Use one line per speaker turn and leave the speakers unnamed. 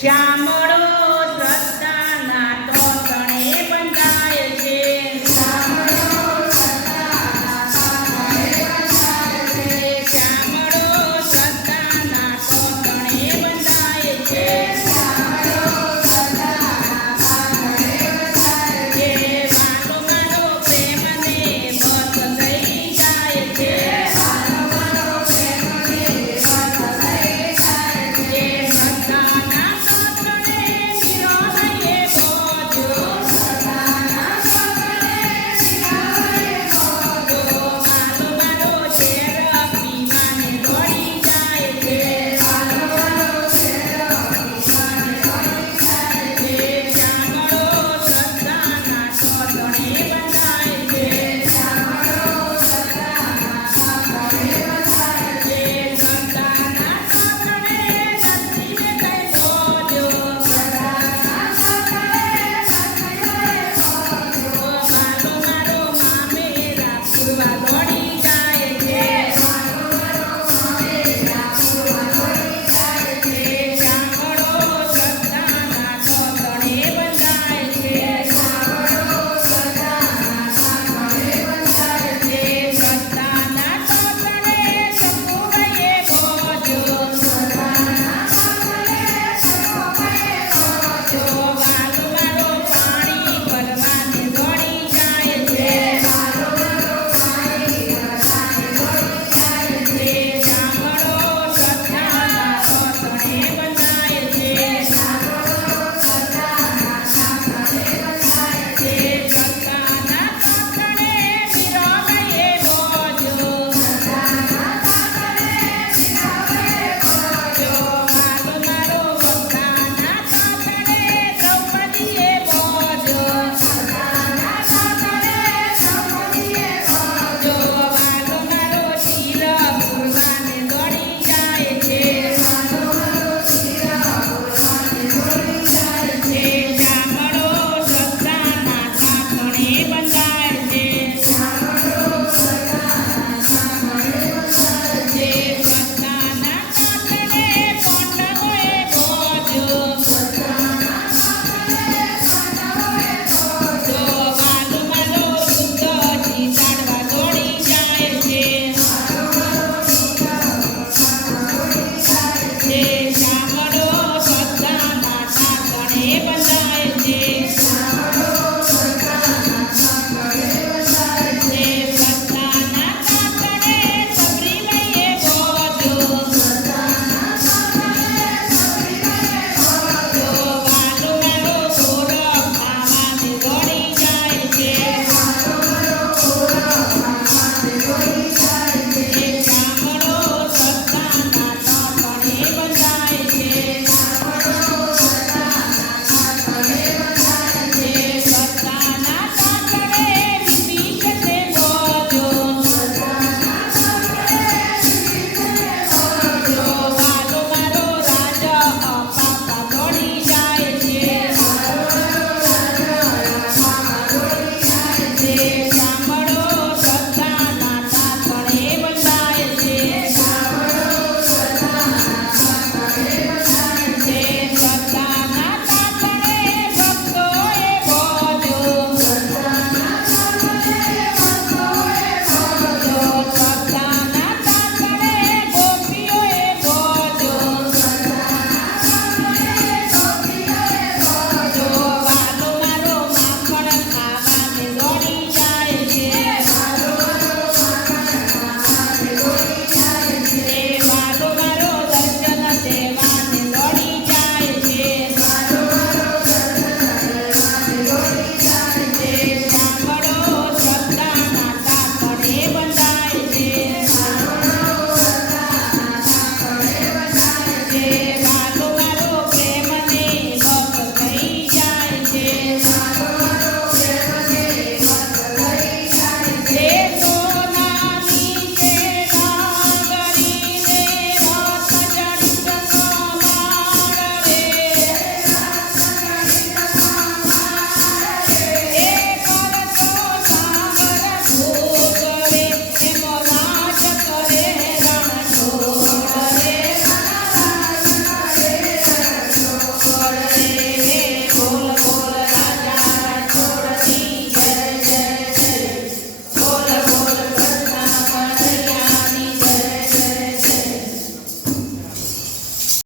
Siamo